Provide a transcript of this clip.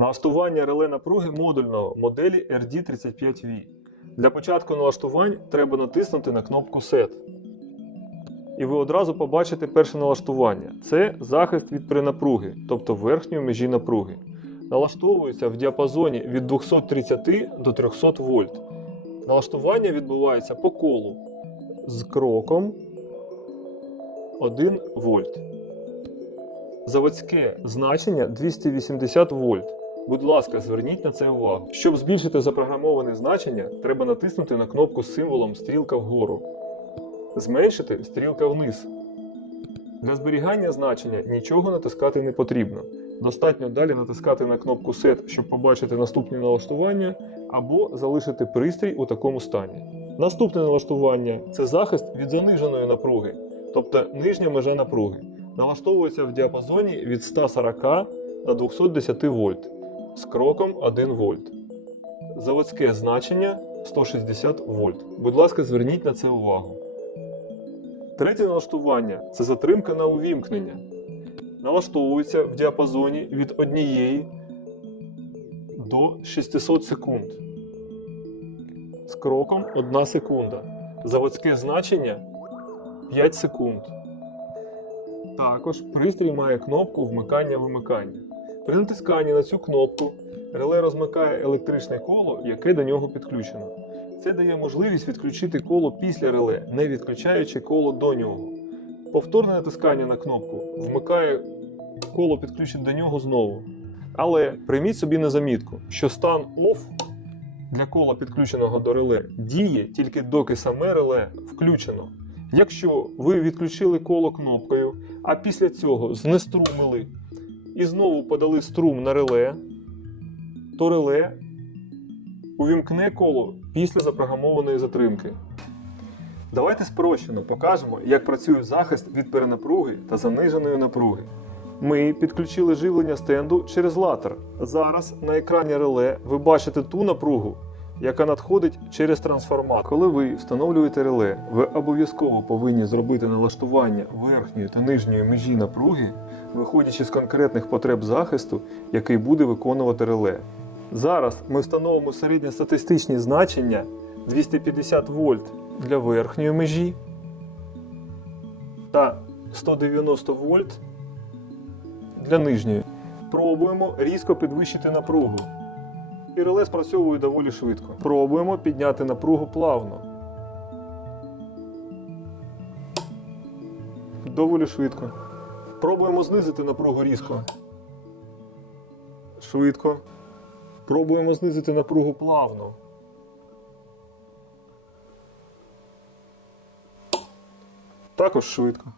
Налаштування реле напруги модульного моделі RD35V. Для початку налаштувань треба натиснути на кнопку Set. І ви одразу побачите перше налаштування. Це захист від перенапруги, тобто верхньої межі напруги. Налаштовується в діапазоні від 230 до 300 вольт. Налаштування відбувається по колу з кроком 1 вольт. Заводське значення 280 вольт. Будь ласка, зверніть на це увагу. Щоб збільшити запрограмоване значення, треба натиснути на кнопку з символом стрілка вгору. Зменшити стрілка вниз. Для зберігання значення нічого натискати не потрібно. Достатньо далі натискати на кнопку Set, щоб побачити наступні налаштування, або залишити пристрій у такому стані. Наступне налаштування це захист від заниженої напруги, тобто нижня межа напруги. Налаштовується в діапазоні від 140 до 210 вольт з кроком 1 вольт. Заводське значення 160 вольт. Будь ласка, зверніть на це увагу. Третє налаштування це затримка на увімкнення. Налаштовується в діапазоні від 1 до 600 секунд. З кроком 1 секунда. Заводське значення 5 секунд. Також пристрій має кнопку вмикання-вимикання. При натисканні на цю кнопку реле розмикає електричне коло, яке до нього підключено. Це дає можливість відключити коло після реле, не відключаючи коло до нього. Повторне натискання на кнопку вмикає коло підключене до нього знову. Але прийміть собі на замітку, що стан OFF для кола підключеного до реле діє тільки доки саме реле включено. Якщо ви відключили коло кнопкою, а після цього знеструмили і знову подали струм на реле, то реле увімкне коло після запрограмованої затримки. Давайте спрощено покажемо, як працює захист від перенапруги та заниженої напруги. Ми підключили живлення стенду через латер. Зараз на екрані реле ви бачите ту напругу, яка надходить через трансформатор. Коли ви встановлюєте реле, ви обов'язково повинні зробити налаштування верхньої та нижньої межі напруги, виходячи з конкретних потреб захисту, який буде виконувати реле. Зараз ми встановимо середньостатистичні значення 250 вольт для верхньої межі та 190 вольт для нижньої. Пробуємо різко підвищити напругу. І реле спрацьовує доволі швидко. Пробуємо підняти напругу плавно. Доволі швидко. Пробуємо знизити напругу різко. Швидко. Пробуємо знизити напругу плавно. Також швидко.